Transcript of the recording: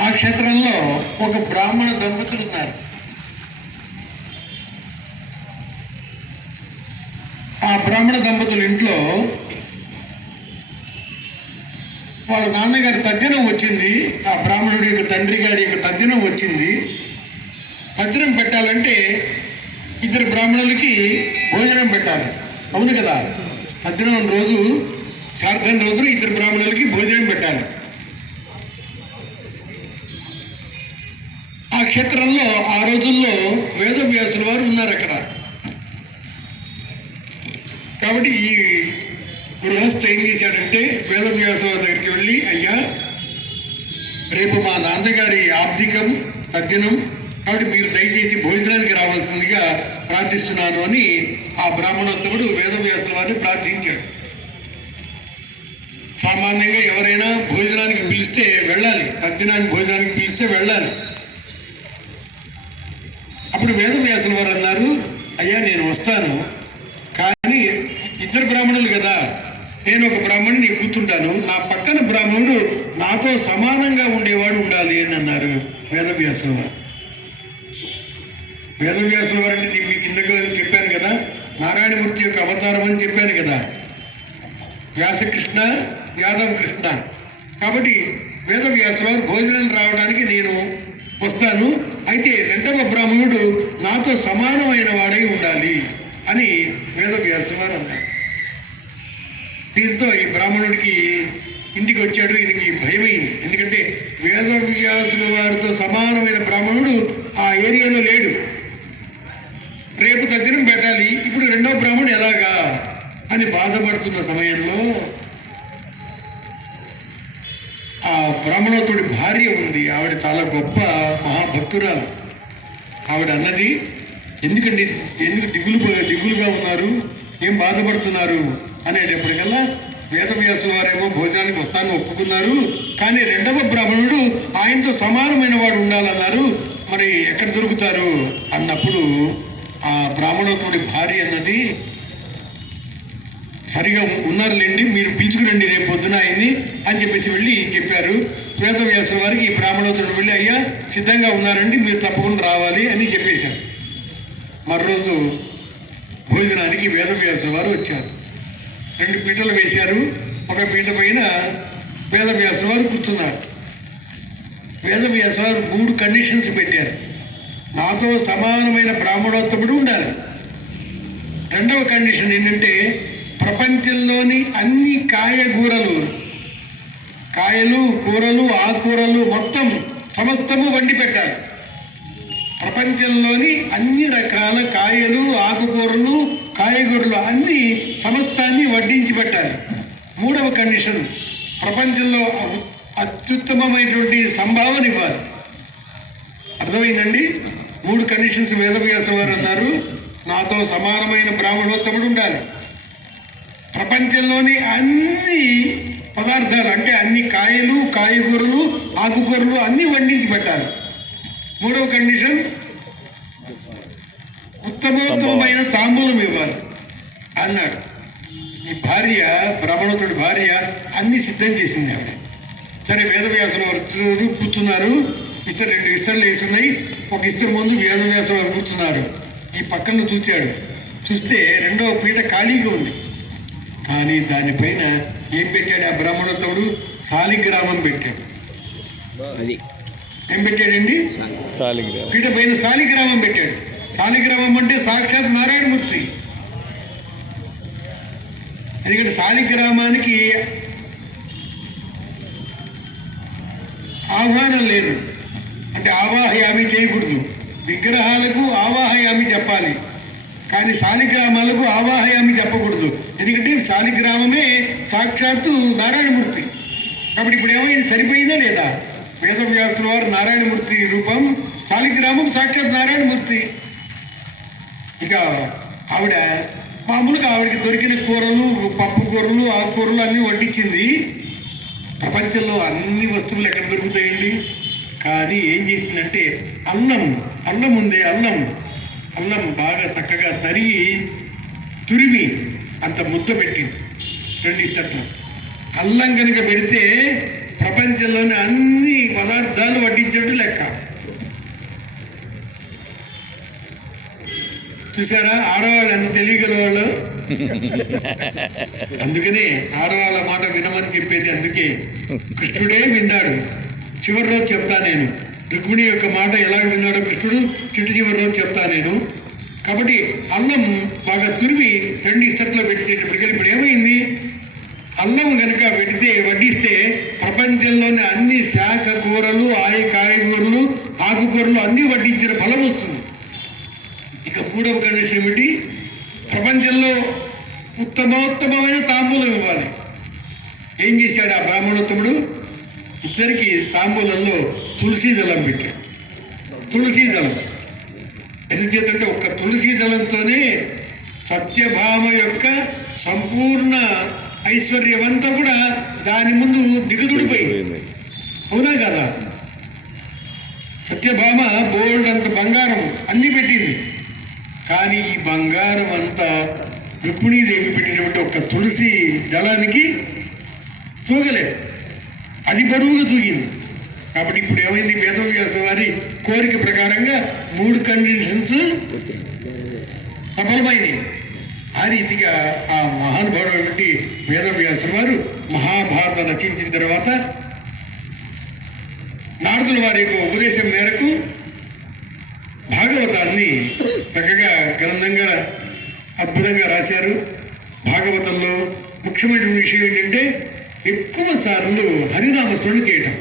ఆ క్షేత్రంలో ఒక బ్రాహ్మణ దంపతులు ఉన్నారు. ఆ బ్రాహ్మణ దంపతుల ఇంట్లో వాళ్ళ నాన్నగారి తద్దినం వచ్చింది. ఆ బ్రాహ్మణుడి యొక్క తండ్రి గారి యొక్క తద్దినం వచ్చింది. తద్దినం పెట్టాలంటే ఇద్దరు బ్రాహ్మణులకి భోజనం పెట్టాలి. అవును కదా? తద్దినం రోజు సార్థం రోజులు ఇద్దరు బ్రాహ్మణులకి భోజనం పెట్టాలి. ఆ క్షేత్రంలో ఆ రోజుల్లో వేదవ్యాసుల వారు ఉన్నారు అక్కడ. కాబట్టి ఈ గృహస్థ ఏం చేశాడంటే వేదవ్యాసుల దగ్గరికి వెళ్ళి అయ్యా రేపు మా నాన్నగారి ఆర్థికం తగ్గినం కాబట్టి మీరు దయచేసి భోజనానికి రావాల్సిందిగా ప్రార్థిస్తున్నాను అని ఆ బ్రాహ్మణోత్తముడు వేదవ్యాసుల వారిని ప్రార్థించాడు. సామాన్యంగా ఎవరైనా భోజనానికి పిలిస్తే వెళ్ళాలి తద్దినానికి భోజనానికి పిలిస్తే వెళ్ళాలి. అప్పుడు వేదవ్యాసుల వారు అన్నారు అయ్యా నేను వస్తాను. కానీ ఇద్దరు బ్రాహ్మణులు కదా. నేను ఒక బ్రాహ్మణుని కూర్చుంటాను. నా పక్కన బ్రాహ్మణుడు నాతో సమానంగా ఉండేవాడు ఉండాలి అని అన్నారు వేదవ్యాసుల వారు. వేదవ్యాసుల వారు అంటే నేను మీకు ఇందుకు చెప్పాను కదా నారాయణమూర్తి యొక్క అవతారం అని చెప్పాను కదా. వ్యాసకృష్ణ యాదవ కృష్ణ. కాబట్టి వేదవ్యాసుల వారు భోజనం రావడానికి నేను వస్తాను. అయితే రెండవ బ్రాహ్మణుడు నాతో సమానమైన వాడై ఉండాలి అని వేదవ్యాసుల వారు అన్నారు. దీంతో ఈ బ్రాహ్మణుడికి ఇంటికి వచ్చాడు ఈయనకి భయమైంది. ఎందుకంటే వేదవ్యాసుల వారితో సమానమైన బ్రాహ్మణుడు ఆ ఏరియాలో లేడు. రేపు తగ్గిన పెట్టాలి ఇప్పుడు రెండో బ్రాహ్మణుడు ఎలాగా అని బాధపడుతున్న సమయంలో ఆ బ్రాహ్మణోత్తుడి భార్య ఉంది. ఆవిడ చాలా గొప్ప మహాభక్తురాలు. ఆవిడ అన్నది ఎందుకండి? ఎందుకు దిగులు దిగులుగా ఉన్నారు? ఏం బాధపడుతున్నారు? అనేటప్పటికల్లా వేదవ్యాసుల వారేమో భోజనానికి వస్తాను ఒప్పుకున్నారు. కానీ రెండవ బ్రాహ్మణుడు ఆయనతో సమానమైన వాడు ఉండాలన్నారు. మరి ఎక్కడ దొరుకుతారు? అన్నప్పుడు ఆ బ్రాహ్మణోత్తుడి భార్య అన్నది సరిగా ఉన్నారులేండి మీరు పిలుచుకురండి రేపు పొద్దున ఆయన్ని అని చెప్పేసి వెళ్ళి చెప్పారు. వేదవ్యాసుల వారికి ఈ బ్రాహ్మణోత్తరుడు వెళ్ళి అయ్యా సిద్ధంగా ఉన్నారండి మీరు తప్పకుండా రావాలి అని చెప్పేశారు. మరోజు భోజనానికి వేదవ్యాసుల వారు వచ్చారు. రెండు పీటలు వేశారు. ఒక పీట పైన వేదవ్యాసుల వారు కూర్చున్నారు. వేదవ్యాసుల వారు మూడు కండిషన్స్ పెట్టారు. నాతో సమానమైన బ్రాహ్మణోత్తముడు ఉండాలి. రెండవ కండిషన్ ఏంటంటే ప్రపంచంలోని అన్ని కాయగూరలు కాయలు కూరలు ఆకుకూరలు మొత్తం సమస్తము వండి పెట్టాలి. ప్రపంచంలోని అన్ని రకాల కాయలు ఆకుకూరలు కాయగూరలు అన్ని సమస్తాన్ని వడ్డించి పెట్టాలి. మూడవ కండిషన్ ప్రపంచంలో అత్యుత్తమమైనటువంటి సంభావన ఇవ్వాలి. అర్థమైందండి? మూడు కండిషన్స్ వేదవ్యాస వారు అన్నారు. నాతో సమానమైన బ్రాహ్మణోత్తముడు ఉండాలి. ప్రపంచంలోని అన్ని పదార్థాలు అంటే అన్ని కాయలు కాయగూరలు ఆకుకూరలు అన్నీ వండించి పెట్టాలి. మూడవ కండిషన్ ఉత్తమోత్తమైన తాంబూలం ఇవ్వాలి అన్నాడు. ఈ భార్య బ్రాహ్మణోత్తడి భార్య అన్ని సిద్ధం చేసింది ఆవిడ. సరే వేదవ్యాసులు వారు కూర్చున్నారు ఇస్తారు రెండు ఇస్తర్లు వేసున్నాయి. ఒక ఇస్తరు ముందు వేదవ్యాసులు కూర్చున్నారు. ఈ పక్కన చూశాడు చూస్తే రెండవ పీట ఖాళీగా ఉంది. కానీ దానిపైన ఏం పెట్టాడు ఆ బ్రాహ్మణోత్తముడు శాలిగ్రామం పెట్టాడు. అది. ఏం పెట్టాడండి? సాలిగ్రామ్. పీట పైన శాలిగ్రామం పెట్టాడు. శాలిగ్రామం అంటే సాక్షాత్ నారాయణమూర్తి. ఎందుకంటే శాలిగ్రామానికి ఆహ్వానం లేదు. అంటే ఆవాహయామి చేయకూడదు. విగ్రహాలకు ఆవాహయామి చెప్పాలి. కానీ శాలిగ్రామాలకు ఆవాహయామి చెప్పకూడదు. ఎందుకంటే శాలిగ్రామమే సాక్షాత్తు నారాయణమూర్తి. కాబట్టి ఇప్పుడు ఏమైంది? సరిపోయిందా లేదా? వేదవ్యాసుల వారు నారాయణమూర్తి రూపం శాలిగ్రామం సాక్షాత్ నారాయణమూర్తి. ఇక ఆవిడ మామూలుగా ఆవిడకి దొరికిన కూరలు పప్పు కూరలు ఆకుకూరలు అన్నీ వడ్డించింది ప్రపంచంలో అన్ని వస్తువులు ఎక్కడ దొరుకుతాయండి? కానీ ఏం చేసిందంటే అల్లం అల్లం ఉందే అల్లం అల్లం బాగా చక్కగా తరిగి తురిమి అంత ముద్ద పెట్టింది. రెండు చెట్లు అల్లం కనుక పెడితే ప్రపంచంలోని అన్ని పదార్థాలు వడ్డించినట్టు లెక్క. చూసారా? ఆడవాళ్ళు అంత తెలియగల వాళ్ళు అందుకనే ఆడవాళ్ళ మాట వినమని చెప్పేది అందుకే. కృష్ణుడే విన్నాడు. చివరి రోజు చెప్తా నేను. రుక్మిణి యొక్క మాట ఎలా విన్నాడో కృష్ణుడు చిట్టు చివరి రోజు చెప్తా నేను. కాబట్టి అల్లం బాగా తురిమి రెండు ఇస్తట్లో పెట్టేటప్పటికీ ఇప్పుడు ఏమైంది? అల్లం కనుక పెడితే వడ్డిస్తే ప్రపంచంలోని అన్ని శాఖ కూరలు ఆయ కాయగూరలు ఆకుకూరలు అన్నీ వడ్డించిన ఫలం వస్తుంది. ఇక మూడవ కండిషన్ ఏమిటి? ప్రపంచంలో ఉత్తమోత్తమమైన తాంబూలం ఇవ్వాలి. ఏం చేశాడు ఆ బ్రాహ్మణోత్తముడు? ఇద్దరికి తాంబూలంలో తులసీ దళం పెట్టాడు తులసీ దళం. ఎందుచేతంటే ఒక్క తులసీ దళంతోనే సత్యభామ యొక్క సంపూర్ణ ఐశ్వర్యమంతా కూడా దాని ముందు దిగుదుడిపోయింది. అవునా కదా? సత్యభామ బోల్డ్ అంత బంగారం అన్నీ పెట్టింది. కానీ ఈ బంగారం అంతా రుక్మిణీదేవి పెట్టినటువంటి ఒక తులసి దళానికి తూగలేదు. అది బరువుగా తూగింది. కాబట్టి ఇప్పుడు ఏమైంది? వేదవ్యాస వారి కోరిక ప్రకారంగా మూడు కండిషన్స్ సఫలమైనవి ఆ రీతిగా ఆ మహానుభావుడు వేదవ్యాస వారు మహాభారత రచించిన తర్వాత నారదుల వారి యొక్క ఉపదేశం మేరకు భాగవతాన్ని చక్కగా గ్రంథంగా అద్భుతంగా రాశారు. భాగవతంలో ముఖ్యమైన విషయం ఏంటంటే ఎక్కువ సార్లు హరినామస్మరణ చేయటం.